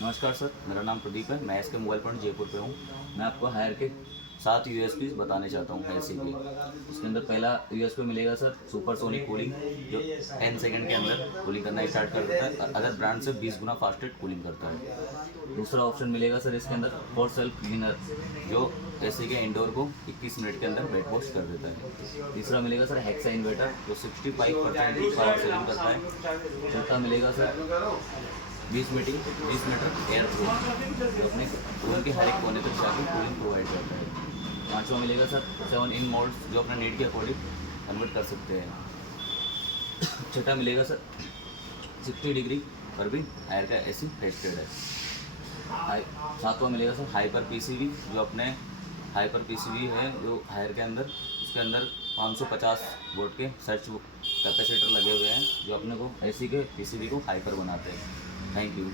नमस्कार सर, मेरा नाम प्रदीप है। मैं इसके मोबाइल पॉइंट जयपुर पे हूँ। मैं आपको हायर के 7 यूएसपी बताने चाहता हूँ ऐसे की। इसके अंदर पहला यूएसपी मिलेगा सर सुपरसोनिक कूलिंग, जो 10 सेकंड के अंदर कूलिंग करना स्टार्ट कर देता है। अदर ब्रांड से 20 गुना फास्टेड कूलिंग करता है। दूसरा ऑप्शन मिलेगा सर इसके अंदर फॉर सेल्फ क्लीनर, जो एसी के इंडोर को 21 मिनट के अंदर वेट वॉश कर देता है। तीसरा मिलेगा सर हेक्सा इन्वर्टर, जो 65% की पावर सेविंग करता है। चौथा मिलेगा सर 20 मीटर एयर फ्लो, जो अपने रूम के हर एक कोने तक जाकर कूलिंग प्रोवाइड करता है। पांचवा मिलेगा सर 7 इन मोड्स, जो अपने नीड के अकॉर्डिंग कन्वर्ट कर सकते हैं। छठा मिलेगा सर 60 डिग्री पर भी हायर का एसी रेस्टेड है। सातवां मिलेगा सर हाइपर पीसीवी, जो अपने हाइपर पीसीवी है जो हायर के अंदर, उसके अंदर 550 वोल्ट के सर्च कैपेसिटर लगे हुए हैं, जो अपने को एसी के पीसीवी को हाइपर बनाते हैं। Thank you.